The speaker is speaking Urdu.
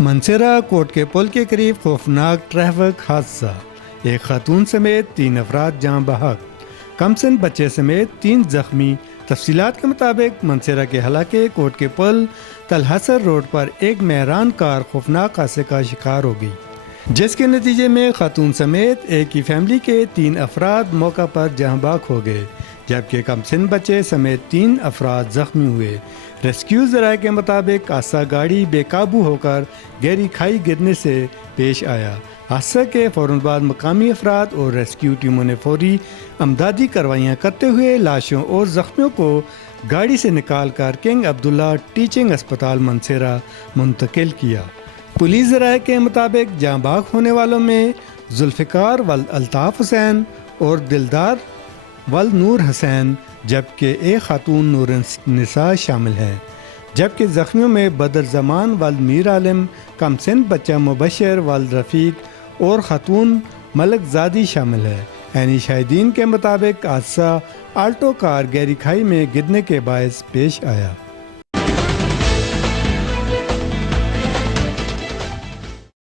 منسیرا کوٹ کے پل کے قریب خوفناک ٹریفک حادثہ، ایک خاتون سمیت 3 افراد جاں بحق، کم سن بچے سمیت 3 زخمی۔ تفصیلات کے مطابق منسیرا کے حلقے کوٹ کے پل تلحسر روڈ پر ایک مہران کار خوفناک حادثے کا شکار ہو گئی، جس کے نتیجے میں خاتون سمیت ایک ہی فیملی کے 3 افراد موقع پر جاں بحق ہو گئے، جبکہ کم سن بچے سمیت 3 افراد زخمی ہوئے۔ ریسکیو ذرائع کے مطابق حادثہ گاڑی بے قابو ہو کر گہری کھائی گرنے سے پیش آیا۔ حادثہ کے فوراً بعد مقامی افراد اور ریسکیو ٹیموں نے فوری امدادی کارروائیاں کرتے ہوئے لاشوں اور زخمیوں کو گاڑی سے نکال کر کنگ عبداللہ ٹیچنگ اسپتال منسیرا منتقل کیا۔ پولیس ذرائع کے مطابق جاں بحق ہونے والوں میں ذوالفقار ولد الطاف حسین اور دلدار ولد نور حسین، جبکہ ایک خاتون نور نساء شامل ہیں، جبکہ زخمیوں میں بدر زمان ولد میر عالم، کم سن بچہ مبشر ولد رفیق اور خاتون ملک زادی شامل ہے۔ عینی شاہدین کے مطابق حادثہ آلٹو کار گہری کھائی میں گرنے کے باعث پیش آیا۔